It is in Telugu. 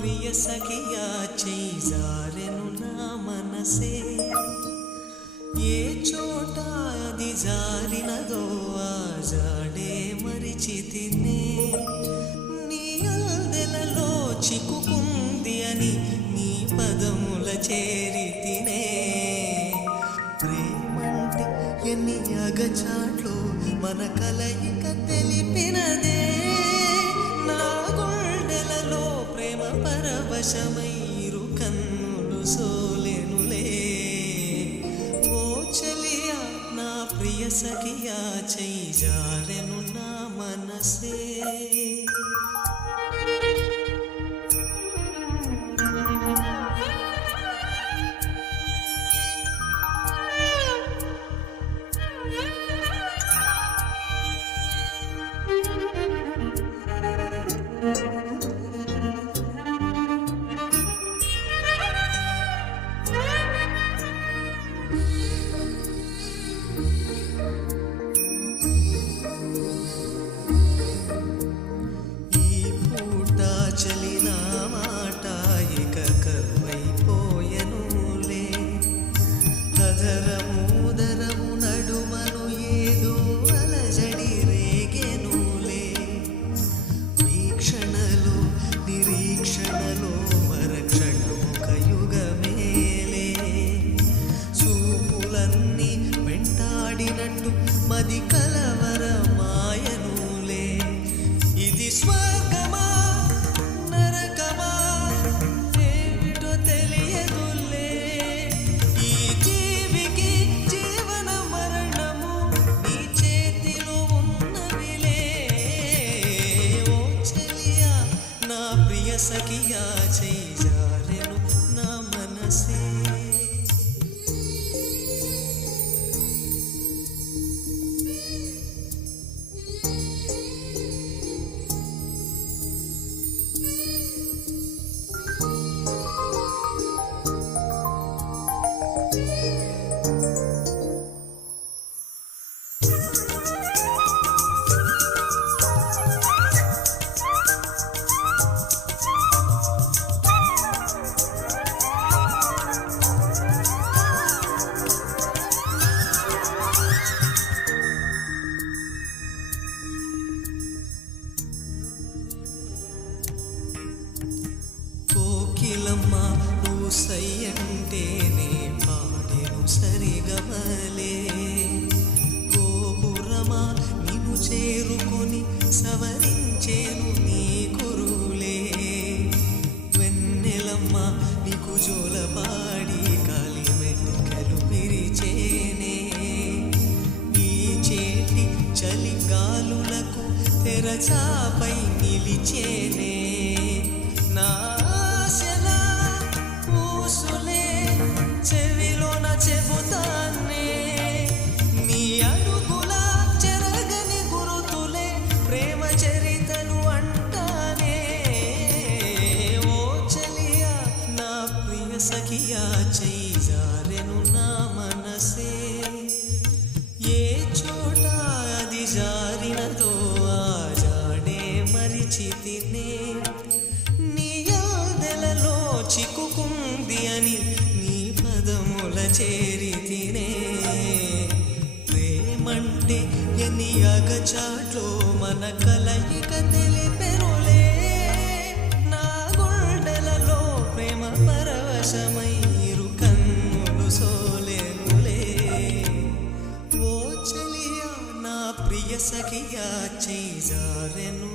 ప్రియ సఖియా చేజారెను నా మనసే ఏ చోట అది జారినదో ఆ జాడే మరిచితినే నీ అల్దెలలో చిక్కుకుంది అని నీ పదముల చేరితినే ప్రేమంటే ఎన్ని అగచాట్లు మన కలయిక తెలిపినదే నా గుండెలలో ప్రేమ పరవశమైరు కన్నులు సోలెనులే ఓ చెలియా నా ప్రియ సఖియా చేజారెను నా మనసే చలినా మాట ఇక కరువైపోయెనులే అధరముదరము నడుమను ఏదో అలజడి రేగెనులే వీక్షణలో నిరీక్షణలో మరక్షణముక యుగమేలే చూపులన్నీ వెంటాడినట్టు మది కలవరమాయనులే ఇది స్వర్గమా సఖియా చేజారెను నా మనసే కోకిలమ్మా నువ్వు సయ్యంటేనే పాడెను సరిగమలే గోపురమా నిన్ను చేరుకొని సవరించేను నీ కురులే వెన్నెలమ్మా నీకు జోలపాడి కాలి మెట్టికలు పిరిచేనే నీ చేతి చలిగాలులకు తెరచాపై నిలిచేనే నా చెవిలోన చెబుతానే నీ అడుగుల చెరగని గురుతులే ప్రేమ చరితలు అంటానే ఓ చెలియా నా ప్రియ సఖియా చేజారెను నా మనసే ఏ చోట అది జారినదో ఆ జాడే మరిచితినే నీ అల్దెలలో చిక్కుకుంది అని పదముల చేరితినే ప్రేమంటే ఎన్ని అగచాట్లో మన కలయిక తెలిపెనులే నా గుండెలలో ప్రేమ పరవశమైరు కన్నులు సోలెనులే ఓ చెలియా నా ప్రియ సఖియా చేజారెను